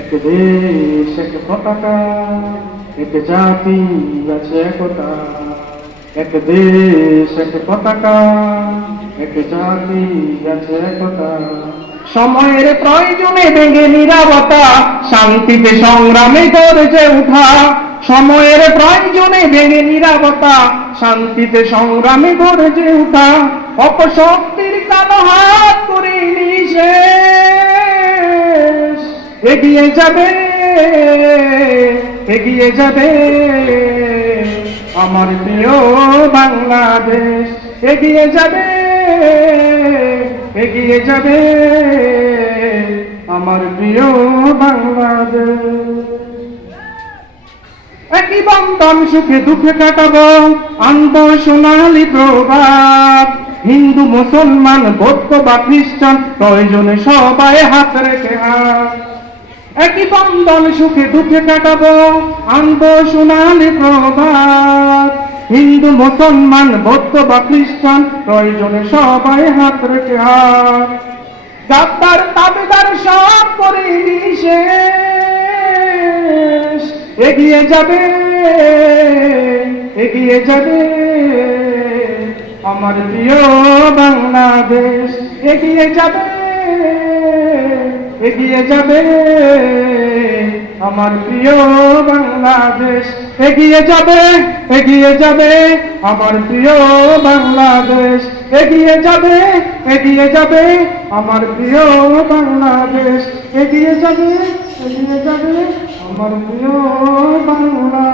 এক দেশ এক পতাকা, এক জাতি আছে একতা। এক দেশ এক পতাকা, এক জাতি আছে একতা। সময়ের প্রয়োজনে ভেঙে নীরবতা, শান্তিতে সংগ্রামে গর্জে উঠা। সময়ের প্রয়োজনে ভেঙে নীরবতা, শান্তিতে সংগ্রামে গর্জে উঠা। অপশক্তির কালো হাত করে নিঃশেষ এগিয়ে যাবে, এগিয়ে যাবে আমার প্রিয় বাংলাদেশ। এগিয়ে যাবে, এগিয়ে যাবে আমার প্রিয় বাংলাদেশ। একই বন্ধন সুখে দুঃখে কাটাবো, আনবো সোনালী প্রভাত। হিন্দু মুসলমান বৌদ্ধ বা খ্রিস্টান প্রয়োজনে সবাই হাত রেখে হাত। একই বন্ধন সুখে দুঃখে কাটাবো, আনবো সোনালী প্রভাত। হিন্দু মুসলমান বৌদ্ধ বা খ্রিস্টান প্রয়োজনে সবাই হাত রেখে হাত। গাদ্দার তাবেদার সব করে নিঃশেষ এগিয়ে যাবে, এগিয়ে যাবে আমার প্রিয় বাংলাদেশ। এগিয়ে যাবে, এগিয়ে যাবে আমার প্রিয় বাংলাদেশ। এগিয়ে যাবে, এগিয়ে যাবে আমার প্রিয় বাংলাদেশ। এগিয়ে যাবে, এগিয়ে যাবে আমার প্রিয় বাংলাদেশ। এগিয়ে যাবে, এগিয়ে যাবে আমার প্রিয় বাংলাদেশ।